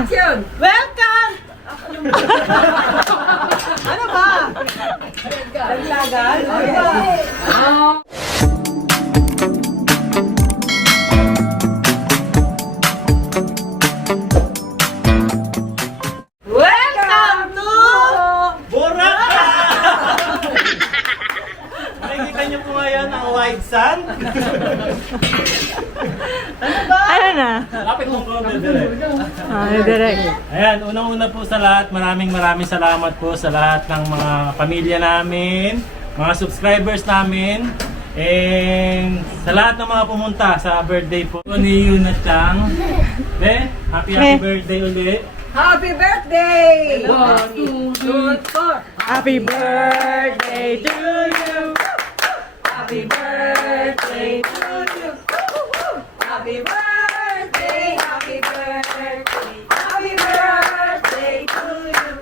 Action! Welcome! Ano ba? Daglagan? Welcome to Boracay! Nakikita niyo po ngayon ang white sand. Ano na? Lapit mong ko, direct. Direct. Ayan, unang-una po sa lahat, maraming salamat po sa lahat ng mga pamilya namin, mga subscribers namin, and sa lahat ng mga pumunta sa birthday po ni Yuna Chang. Happy birthday ulit. Happy birthday! 1, 2, 3, 4. Happy birthday to you. Happy birthday to you. Happy birthday, happy birthday, happy birthday to you.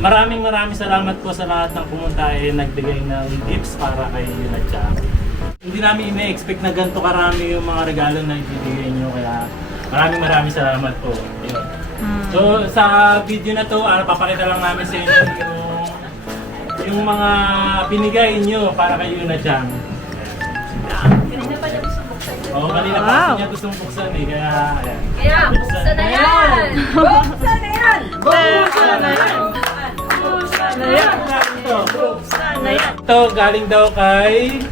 Maraming salamat po sa lahat ng pumunta nagbigay ng gifts para kay Yuna Chang. Hindi namin ina-expect na ganito karami yung mga regalo na ibibigay nyo, kaya maraming salamat po. Yun. So sa video na to, papakita lang namin sa inyo yung mga binigay nyo para kay Yuna Chang. Kanina pa niya gustong buksan kaya ayan. Kaya, buksan na yan! Buksan na yan! Buksan na yan! Buksan na yan! Ito galing daw kay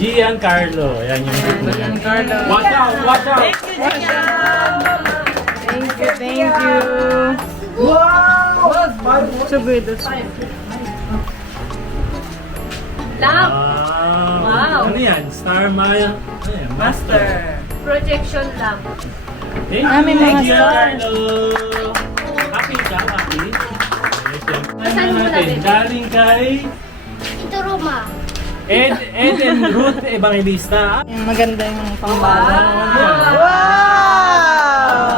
Giancarlo. Ayan yung Giancarlo. Watch out! Watch out! Thank you. Wow! So good. Lamp! Wow! Ano yan? Star Mile? Ano yan? Master. Projection lamp. Thank May you, mga Giancarlo! Happy ka? Happy? Saan mo natin? Galing kay Ito, Roma. Ed and Ruth Evangelista. Maganda yung pambala. Wow!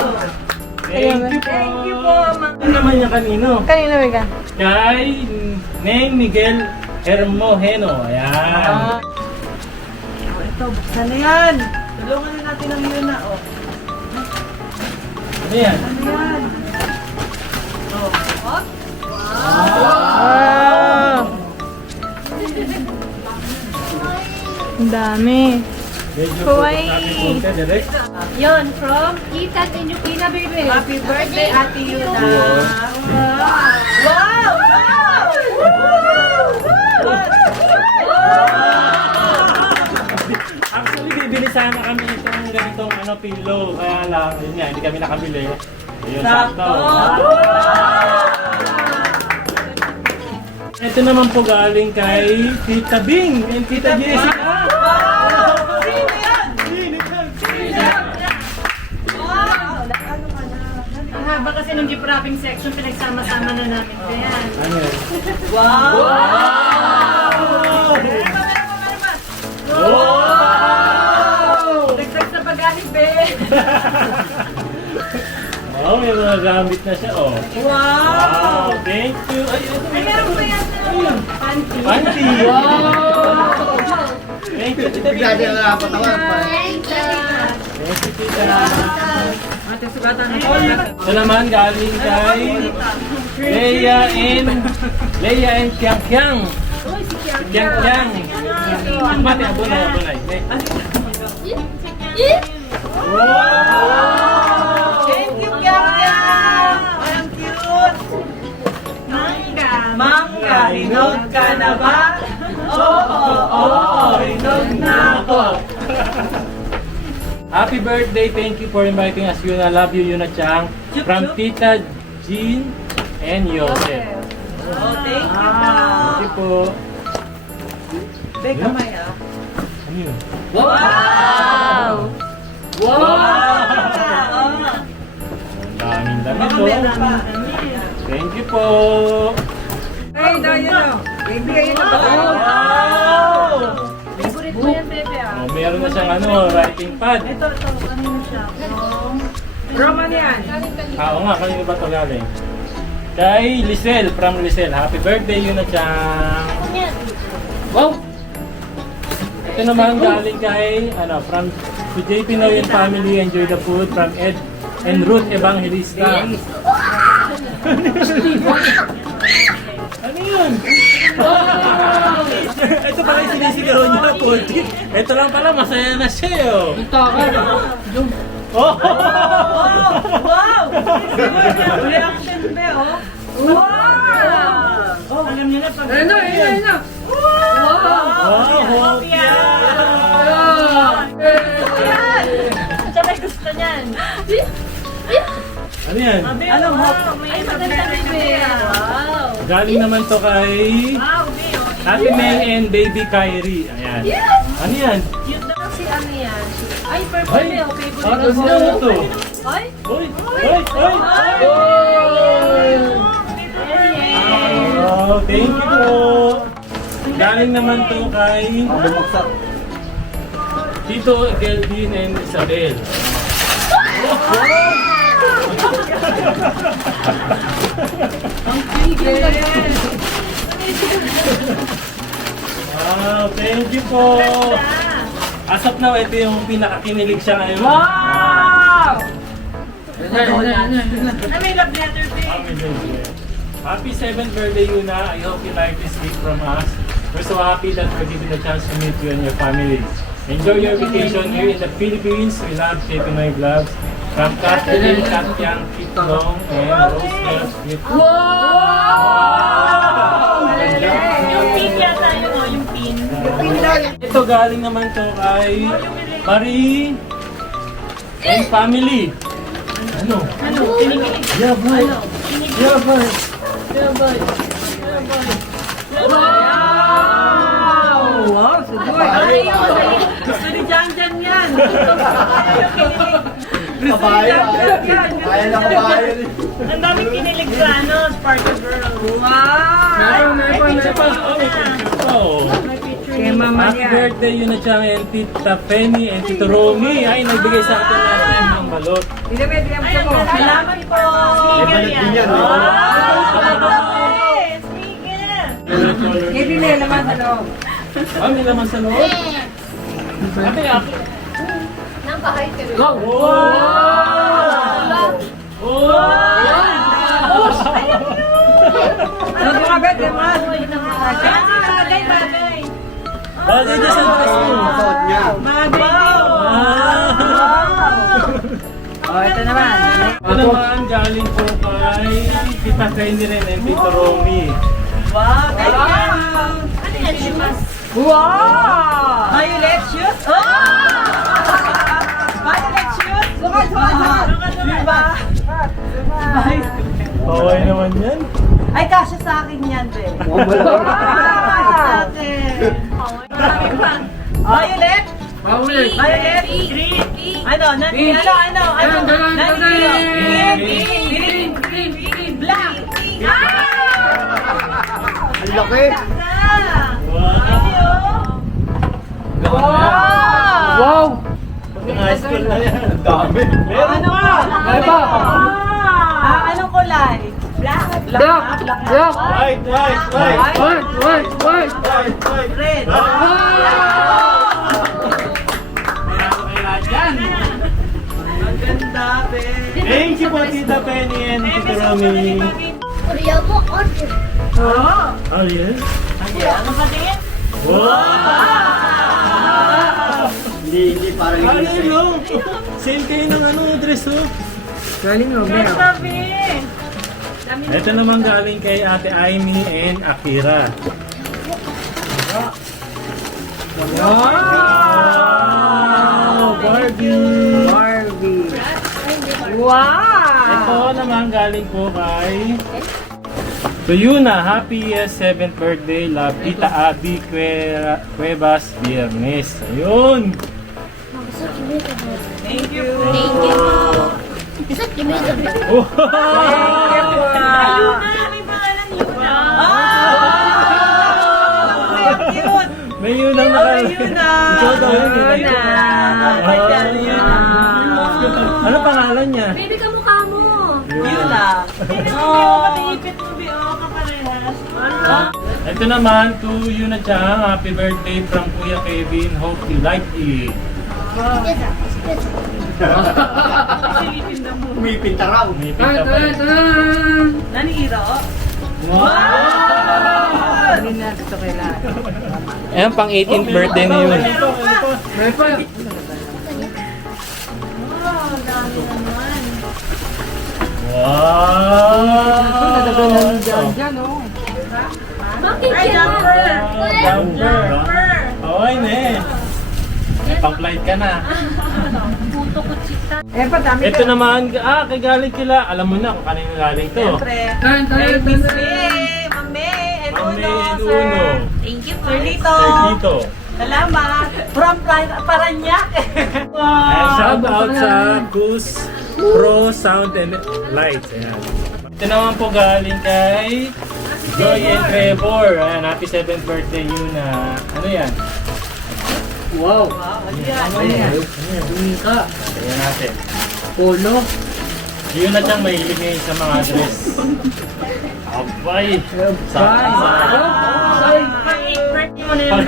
Thank you po. Thank you po, Ano naman niya kanino? Kanina, Vega. Kay Neng Miguel Hermojeno. Ayan. Ito, buksan na yan. Tulungan na natin ang Yuna, oh. Ano yan? Ano yan? Wow! Ang dami. Medyo Kawaii. natin punta direct. Yon, from Tita Tinyukina Baby. Happy birthday, Ate Yuna. Wow! Wow! Actually, bibili sana kami itong ganitong pillow. Kaya lang, yun nga, hindi kami nakabili. Ayun, sakto. Ito naman po galing kay Tita Bing and Tita Jessica. Ang haba kasi ng gift wrapping section, pinagsama-sama na namin. Kaya. Ano yan? Wow! Wow! Dagdag sa pag-anig, be. Oh, may mga gamit na siya, oh. Wow! Thank you! Ay, Meron pa yan sa panty. Panty! Wow! Thank you, Tita Bing. Thank you. Thank you, Tita. Ating sugatan ng all. Ito naman galing kay Leia and Kiang Kiang. Kiang Kiang. Mati, abunay. Wow! Thank you, Kyang! Ang cute! Mangga, hinog ka na ba? Oo, hinog na ako. Happy birthday! Thank you for inviting us, Yuna. Love you, Yuna Chang. From Tita Jean and Joseph. Oh, thank you, Thank you po. Be, kamay ah. Ano yun? Wow! Wow! Daming damit to. Thank you po. Ay, dahil na. Bibigay yun na ba? Wow! Favorite mo yan, Bebe, ah. Oh, meron na siyang writing pad. Ito, kanino siya? Roman yan. Oo nga, kanino ba ito galing? Kay Lisel, from Lisel. Happy birthday, Yuna Chang. Wow! Ito naman galing kay, from to JP Noy and family, enjoy the food from Ed and Ruth Evangelista. Ano yun? Ito pala yung sinisigaw niya, Porty. Ito lang pala, masaya na siya oh. Oh! Wow! Reaction be, oh. Wow! Oh, alam niyo na pag... Ayun na. Wow, hopya! Siya may gusto niyan. Ano yan? Anong hope? Ay, maganda bebe. Wow. Galing naman to kay Wow, Beo. Ate Mel and Baby Kyrie. Ayan. Ano yan? Cute na Si ano yan? Ay, Ay! purple eh. Okay, Parang sila na to. Ay! Uy! Oh, thank you po. Galing naman to kay Tito Geldin and Isabel. Wow, thank you po. As of now, ito yung pinakakinilig siya ngayon. Wow! Na may love letter, Beo. Happy 7th birthday, Yuna. I hope you like this gift from us. We're so happy that we're given the chance to meet you and your family. Enjoy your vacation here in the Philippines. We love shaping my vlogs. From Kathleen, Katyang, Kitlong, and Rose with Yung pin yata yun, oh, yung pin. Ito galing naman to kay Marie and family. Ano? Ano? Kinikilig. Yeah, boy. Yeah, boy. Wow, sugoy. Gusto ni Jan yan. Gusto ni Jan yan. Ang daming kinilig sa ano, Sparkle Girl. Wow! Oh. Kay mama Happy niya. birthday yun na siya and Tita Penny and Tito Romy. Ay, nagbigay sa atin last time ng balot. Salamat po. Sneaker yan. Hindi na naman sa loob. Ah, may laman sa loob? Ate, ako. Nang bahay ka rin. Wow! Oh! Ano ba agad naman? Bagay. Bagay niya sa dress mo. Bagay. Oh, ito naman. Ito naman, galing po kay Tita Penny rin and Tito Romy. Wow, thank you. Ano yan, Shimas? Wow! Violet shoes? Oh! Violet shoes? Sukat. Diba? Baway naman yan. Ay, kasya sa akin yan, be. Kasya sa akin. Violet? Violet? Ano? Green. Black. Ang laki! Wow! High school na yan. Ang dami. Ano ka? Anong kulay? Black. White. Red. Ang ganda, be. Thank you po, Tita Penny and Tito Romy. Korea mo, order. Oh, yes? Ano ba tingin? Wow! Hindi parang Ano yung isa. yun? Same kayo ng dress, oh. Sabi. Ito naman galing kay Ate Aimee and Akira. Wow! Barbie! Wow! Ito naman galing po kay Yuna. Happy 7th birthday, love Tita Abby Cuevas Viernes. Ayun! Thank you. Thank you. Isa, kinita. Oh! Ayun na, may pangalan Yuna. Cute. May Yuna na kayo. Yuna. Ikaw daw yun. Yuna. Yuna. Ano pangalan niya? Baby ka mukha mo. Yuna. Ipit mo, Beo, kaparehas. Ito naman to Yuna Chang. Happy birthday from Kuya Kevin. Hope you like it. Pizza. Silipin na mo. Umipinta raw. May pinta pa rin. Nani Iro? Hindi na gusto kailangan. Ayan, pang 18th birthday ni Yuna. Meron pa. Wow! Bakit Ay, yan? jumper. Jumper. Okay na eh. May pang-flight ka na. Puto ko chita. Eh, padami Ito naman, kay galing kila. Alam mo na kung kanino galing to. Siyempre. Hey, Miss May, Mame, and Ma'am May Uno, and sir. Uno. Thank you po. Sir Lito. Sir Tito. Salamat. From Paranaque. Ayan, shout out sa Goose Pro Sound and Lights. Ayan. Ito naman po galing kay Joy and Trevor. Ayan, happy 7th birthday yun na. Ano yan? Wow. Ano yan? Ika. Ayan natin. Polo. Yun na siyang mahilig ngayon sa mga dress. Abay! Sakto. Pang-8 birthday mo na yun.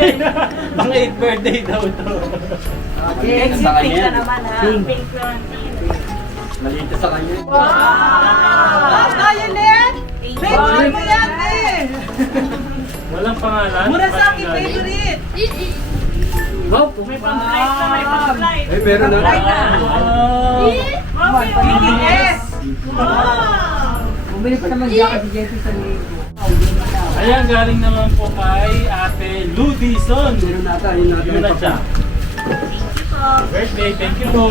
Ang 8th birthday daw to. Next Sa pink kanya. ka naman ha. Pink lang. Malito sa kanya. Wow! Violet! Favorite mo yan eh! Walang pangalan. Murasaki Walang galing. favorite! Wow. May pang-flight na, may pang-flight. Ay, meron na. Right na. Wow! BTS! Bumili pa naman jacket si Jessie sa linggo. Ayan, galing naman po kay Ate Ludison. Meron nata, yun nata. Yun na siya. Birthday, thank you po.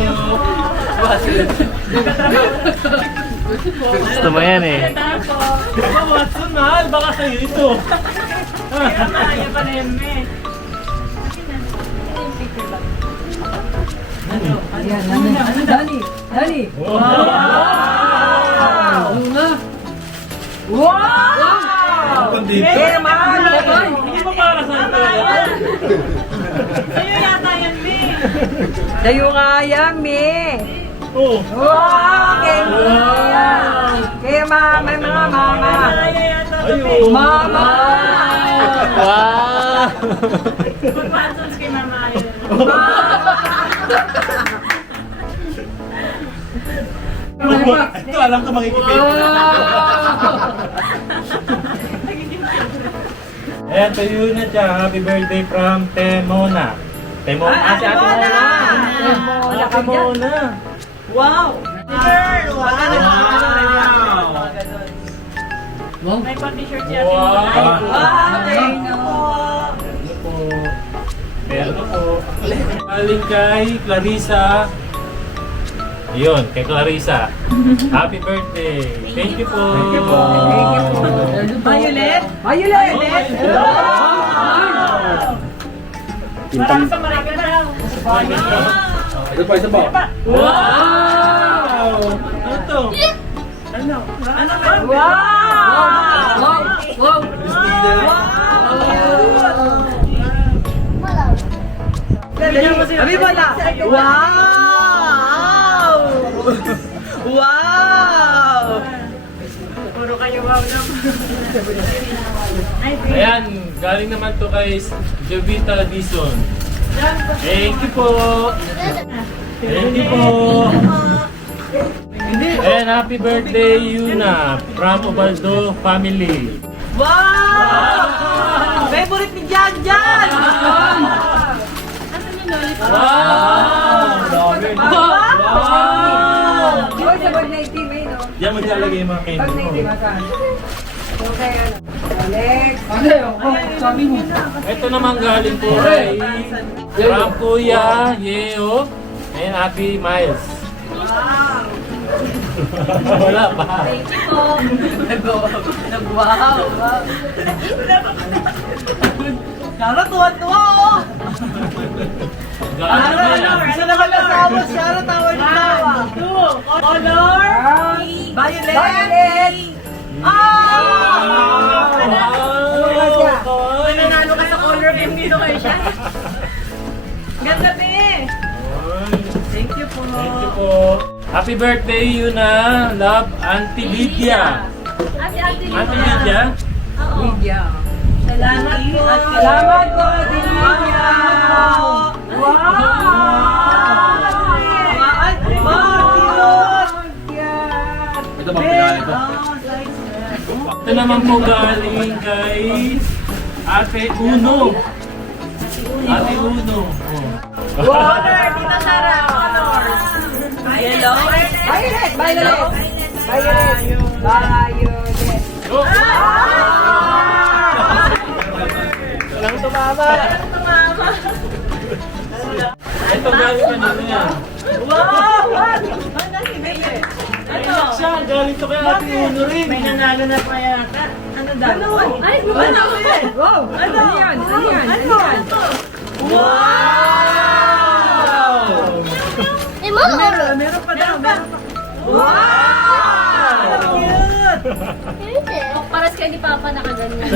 Gusto mo yan eh. Diba, Watson, mahal? Baka sa'yo ito. Kaya pa na yun, me. Ayan, Dani! Dani! Wow! Ano na? Wow! Dito. Eh, mahal! Hindi mo para sa ito. Sa'yo yata yan, me. Sa'yo nga yan, me! Oh. Wow! Kay Mia! Kay mama, mama! Kaya yata to, me. Ayun. Mama! Wow! Mag-Watsons kay Mama Ayan. Ito, alam ko makikipit. Ayan, tayo na siya. Happy birthday from Temona. Temona. Ah, Si Ate Temona. Mona. Ate Mona. Wow! Girl! Wow! Wow. May pang-t-shirt siya. Wow. Wow! Thank you po! Ano po? Kaya ano po? Galing kay Clarissa. Yun, kay Clarissa. Happy birthday. Thank you po. Thank you po. Violet? Violet! Parang sa Maranga daw. Ito pa, isa pa. Wow! Ano to? Ano ba? Wow! Wow! Wow! Abi wala! Wow! Wow! Puro kayo wow lang. Ayan, galing naman to kay Jovita Dison. Thank you po. Thank you po. And happy birthday, Yuna, from Ubaldo family. Wow! Favorite ni Jan Jan! Wow! Wow! Hoy, sa pag 90 may, no? Diyan maglalagay yung mga Pag candy 90 mo. masan. Okay, ano? Alex! Ano yun? Sabi mo. Ito naman galing po kay from Kuya Yeo and Ate Miles. Wala pa. Nag-wow! Kara, tuwa-tuwa oh! Gaano na yan? Ano naman nasawa siya? Ano tawa niya tawa? Color! Violet! Violet! Ah! Wow! Nanalo ka sa color game dito kayo siya. Ganda be! Thank you po. Thank you po. Happy birthday, Yuna. Love, Auntie Lydia. Si Ate Auntie Lydia? Lydia. Salamat po. Salamat po, Lydia! Wow! Wow! Wow! Cute! Ito bang pinali ito? Ito naman po galing kay Ate Uno. Ate Uno. Color, Tita Sara, color. Yellow. Violet! Violet! Violet! Violet! Oh! Walang tumama. Ito galing kanina yan. Wow! What? Ano si Bebe? Ano? Siya, galing to kay Ate Uno rin. May nanalo na pa yata. Ano daw? Ano? Ay, Ano? Wow! Ano yan? Ano yan? Ano yan? Wow! Eh, mga Meron pa daw. Meron pa. Wow! Cute! Hindi. Paras kayo ni Papa nakaganyan.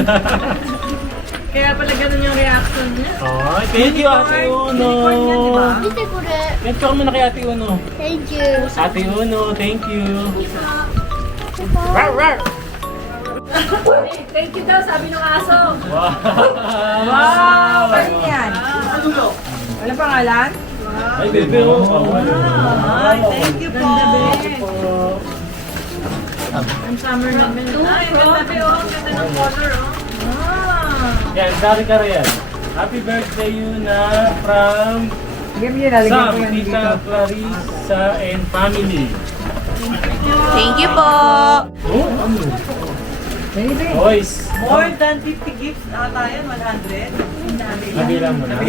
Kaya pala ganun yung reaction niya. Ay, thank you Ate Uno. Hindi ko rin. Medyo kami na kay Ate Uno. Thank you. Ate Uno, thank you. Thank you daw, sabi ng aso. Wow! Wow! Ano yan? Ano pangalan? Ay, bebe, oh. Ay, thank you po. Ang summer namin. Ay, ganda ba oh. Ganda ng color oh. Yan, dari ka rin. Happy birthday yun na from Bigyan mo yun, lalagyan Sam, ko yan dito. Tita Clarissa and family. Thank you po. Oh, ano? Baby! Boys, More than 50 gifts ata yan, 100. nabilang mo na.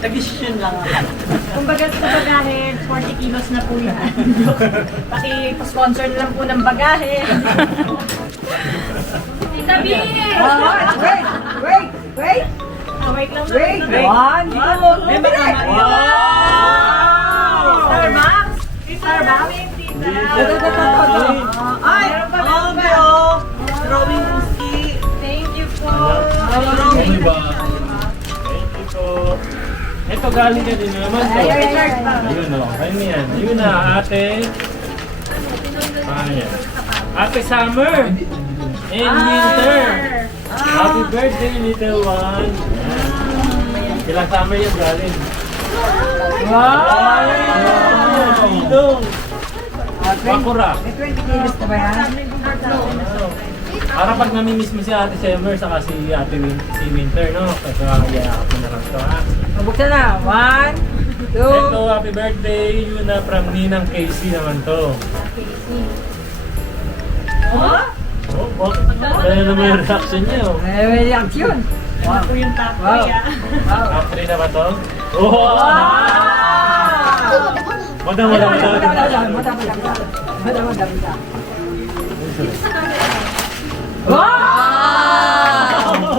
Nag-issue lang. Kumbaga sa bagahe, 40 kilos na po yan. Paki-sponsor na lang po ng bagahe. Tita B! Wait! Wait! Wait! Wait lang. Wait! Wait. One, two, May three! baka Wow! Starbucks? Starbucks? Ay! Oh, pero drawing ski. Thank you po. Ano ba? Thank you po. Ito galing ka din naman to. Ayun o, ayun yan. Ayun na, ate. Ano yan? Ate Summer and Winter. Happy birthday, little one. Yan. Silang summer yan galing. Wow! Silong! Bakura. May 20 kilos na ba yan? Para pag namimiss mo si Ate Summer saka si Ate si Winter, no? Kasi yakap mo na lang ito, ha? Mabuksan na. One, two, Ito, happy birthday, yun na from Ninang Casey naman to. Oh, kaya naman yung reaction niya, oh. may reaction. Wow! Ito yung top Wow! kuya. Wow! Top 3 na ba to? Wow! Madam. Wow!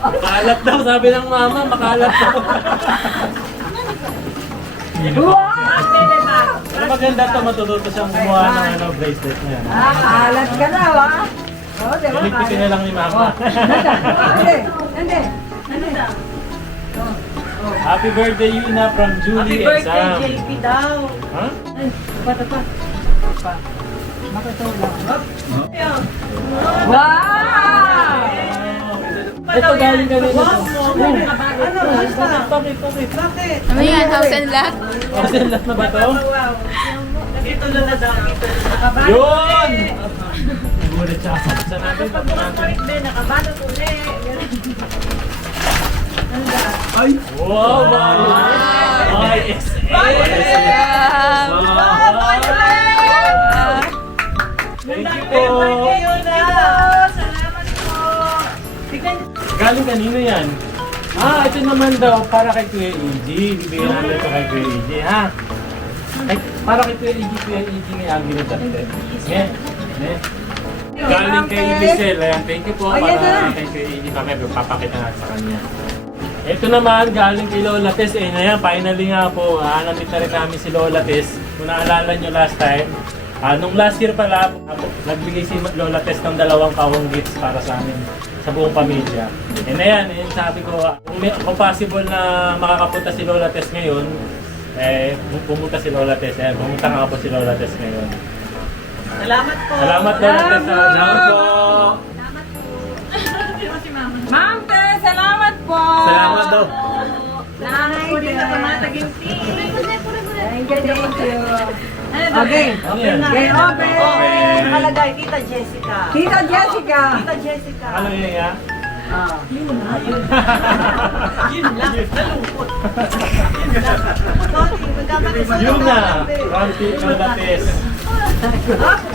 Makalat daw, sabi ng mama, makalat daw. Pero maganda to, matututo siyang gumawa ng ano, bracelet niya. Alat ka na, wa? Oo, di ba? Pinikpitin na lang ni mama. Hindi. Happy birthday, Yuna, from Happy Julie and birthday, Sam. JP daw. Ha? Wow! Ito galing ka rin ito. Ano? Bakit? Bakit? Ano yan? House and lot? Kasi lahat na ba to? Wow. Nakitulo na daw. Yun! Nagulat siya sa natin. Nakabalot ulit. Wow! Ay, Thank you po! Salamat po. Galing kanino yan? Ito naman daw para kay Kuya EG. Bibigyan natin ito kay Kuya EG, ha? Para kay Kuya EG ngay agilo dati. Galing kay Michelle. Ayan, thank you po para kay Kuya EG. Papakita natin sa kanya. Ito naman, galing kay Lola Tess. Ayan, finally nga po, namit na rin namin si Lola Tess. Kung naalala nyo last time, nung last year pala, nagbigay si Lola Tess ng 2 kawang gifts para sa amin, sa buong pamilya. And ayan, sabi ko, kung possible na makakapunta si Lola Tess ngayon, pumunta si Lola Tess. Pumunta nga po si Lola Tess ngayon. Salamat po. Salamat Lola Tess. Salamat po. Ma'am Te, salamat po! Salamat daw. Salamat po din sa mga taginting. Thank Thank you, thank you. Okay. Ano yan? Game open. Nakalagay, Tita Jessica. Tita Jessica. Tita Jessica. Ano yun ya? Yun lang. Nalungkot. Sorry, magkakaroon sa Yun na! natin. Rampi Malates.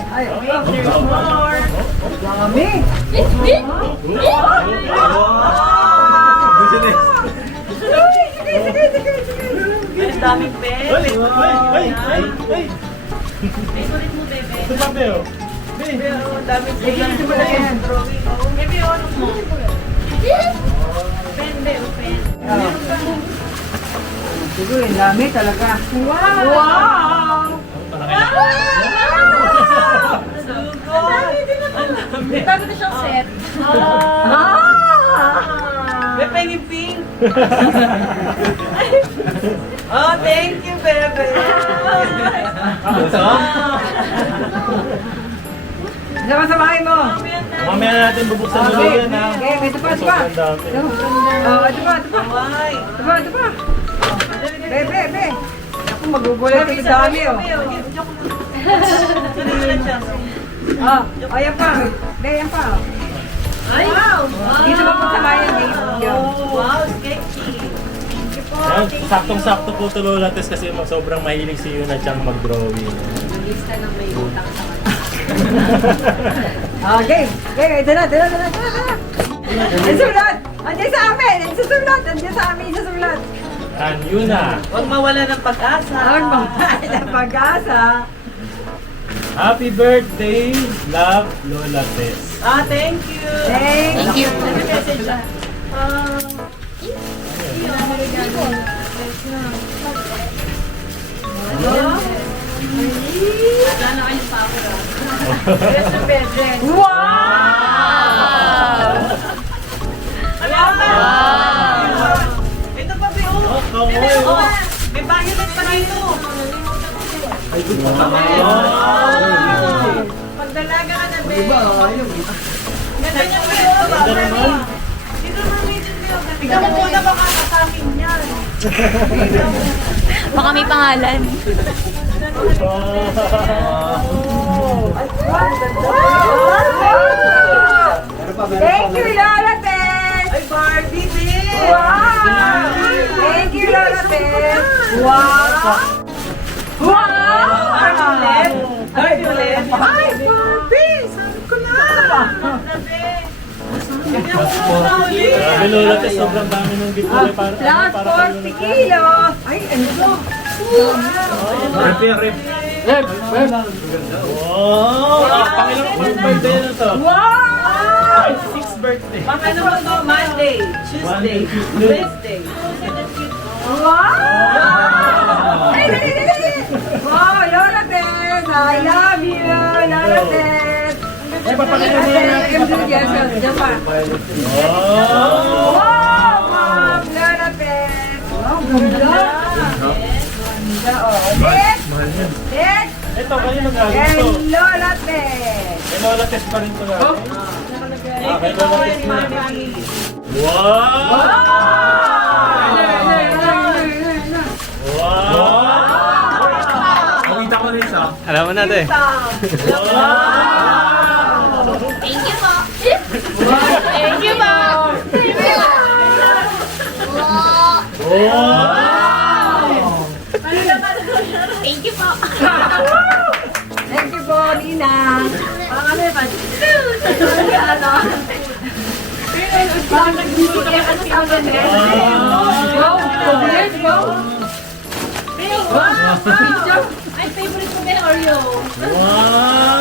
Ay, There's more. dami. Ang daming pen. Ay! Ay! Ay! Ay! Favorite mo, bebe? Ito pa Beo. Pero ang daming pen. Drawing. Oh. Bebe, ano mo? Pen, bebe, pen. Siguro, ang dami talaga. Wow! Bago na siyang set. May penny pink. Oh, thank you, bebe. Ano sa bahay mo? Mamaya natin bubuksan ulit yan ha. Okay, ito pa, ito pa. Sobrang dami. Oh, ito pa, ito pa. Why? Ito pa, ito pa. Be. Ako, magugulat yung dami, oh. Oh, ayan pa. Be, ayan pa. Wow! Dito mo pagsabayan, dito. Wow, sketchy. Yan, saktong-sakto po ito Lola Tess kasi sobrang mahilig si Yuna Chang mag-drawing. Okay, ito na. Ang sulat! Andiyan sa amin! Ang susulat! Andiyan sa amin sa sulat! And Yuna, Huwag mawala ng pag-asa. Ang mga pag-asa! happy birthday, love Lola Tess. Ah, thank you. Thank you! Sana kayong power, Wow! Ito pa, Bio. May violet pa dito. Pagdalaga ka na, Bio. Ganda niya, Bio. Dito naman medyo, Bio. Tignan mo muna baka sa akin yan. Baka may pangalan. Thank you, Lola Tess! Ay, Barbie, din. Wow! Thank you, Lola Tess! Wow! Wow! Violet. Violet. Ay, Barbie. Sabi ko na. Grabe Lola Tess, sobrang dami ng gift para Plus 40 kilos! Ay, ano to? Wow! Pangilang birthday na to? Wow! 6th birthday. Mga ano mo to? Monday, Tuesday, Wednesday. Wow! Ay, dali! Wow, Lola Tess! I love you, Lola Tess! Ay, papakita mo na natin. Diyan pa. Wow! Wow, Ma'am Lola Tess! Wow, ganda! Ganda, oh. Next! Next! Ito, kanino galing Kay to? Lola Tess! Kay Lola Tess pa rin to galing. Thank you, Lord, Mommy. Wow! Wow! Nakita ko na isa. Alam mo natin. Thank you po. Thank you po. Wow! Thank you po. Thank you po, Nina! Wow! Chocolate! Wow! Ay, favorite mo may Oreo. Wow!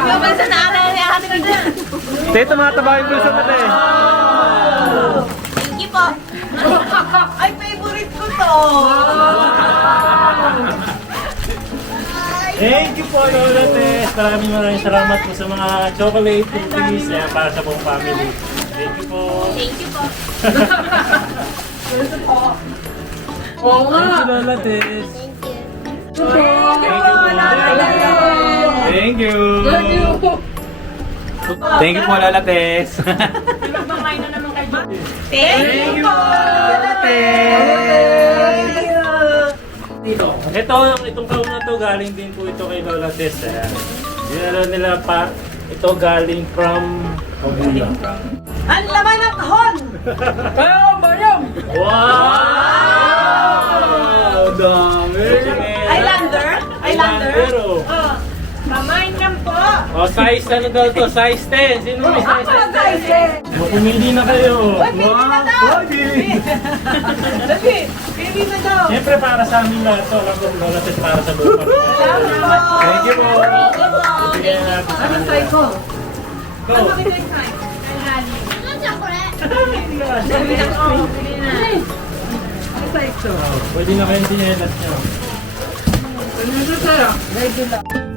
Ikaw sa naalala niya ate ko dyan. Te, tumataba yung bulsa mo, te. Thank you po. Ay, favorite ko to. Thank you po Lola Tess. Maraming salamat po sa mga chocolate cookies para sa buong family. Thank you po. Thank you po. Oo nga! Thank you Lola Tess. Thank you. Thank you po, Lola Tess! Thank you. Thank you po, Lola Tess. Magmamay na naman kayo. Thank you, Lola Tess. Itong kahon na to, galing din po ito kay Lola Tess. Ayan. Dinala nila pa. Ito galing from Kabula. Ang laman ng kahon! Wow! Dami! Islander? Islander, oh. Oh, mamain lang po. Oh, size ano daw to? Size 10. Sino may size 10? Oh, pumili na kayo. Pili na daw! Dali, pili na daw! Siyempre para sa amin lahat to. Alam ko, Lola Tess, para sa buwan. Thank you po. Bigyan natin. Anong try ko? Go. Ano kinig try? Ano chocolate? Oh, pili na. Ano try ko? Pwede na kayo sinelas nyo. Ano try? Regular.